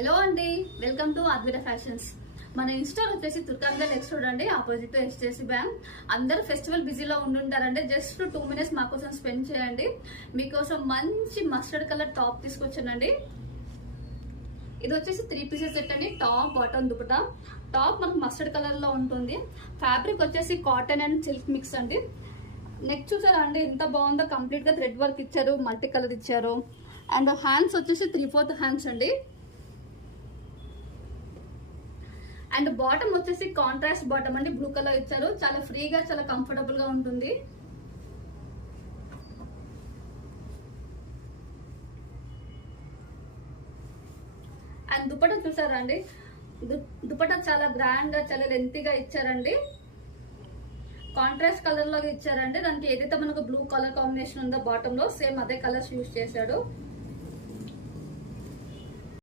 Hello అండి, welcome to Advitha fashions. మన install వచ్చేసి తుర్కాంగల్ నెక్స్ట్ రోడ్ అండి, ఆపోజిట్ హెచ్డిఎఫ్సి బ్యాంక్. అందరూ ఫెస్టివల్ బిజీలో ఉండుంటారండి. జస్ట్ 2 minutes మా కోసం స్పెండ్ చేయండి. మీకోసం మంచి మస్టర్డ్ కలర్ టాప్ తీసుకొచ్చానండి. ఇది వచ్చేసి 3 pieces సెట్ అండి. Top, bottom, dupatta. టాప్ మనకు మస్టర్డ్ కలర్ లో ఉంటుంది. ఫ్యాబ్రిక్ వచ్చేసి కాటన్ అండ్ సిల్క్ మిక్స్ అండి. నెక్ చూసారా అండి ఎంత బాగుందో, కంప్లీట్ గా థ్రెడ్ వర్క్ ఇచ్చారు, మల్టీ కలర్ ఇచ్చారు. అండ్ హ్యాండ్స్ వచ్చేసి 3/4 హ్యాండ్స్ అండి. అండ్ బాటమ్ వచ్చేసి కాంట్రాస్ట్ బాటమ్ అండి, బ్లూ కలర్ ఇచ్చారు. చాలా ఫ్రీగా, చాలా కంఫర్టబుల్ గా ఉంటుంది. అండ్ దుపట్టా చూసారా అండి, దుపట్టా చాలా గ్రాండ్ గా, చాలా లెంతీగా ఇచ్చారండి. కాంట్రాస్ట్ కలర్ లాగా ఇచ్చారండి. దానికి ఏదైతే మనకు బ్లూ కలర్ కాంబినేషన్ ఉందో బాటమ్ లో, సేమ్ అదే కలర్స్ యూజ్ చేశాడు.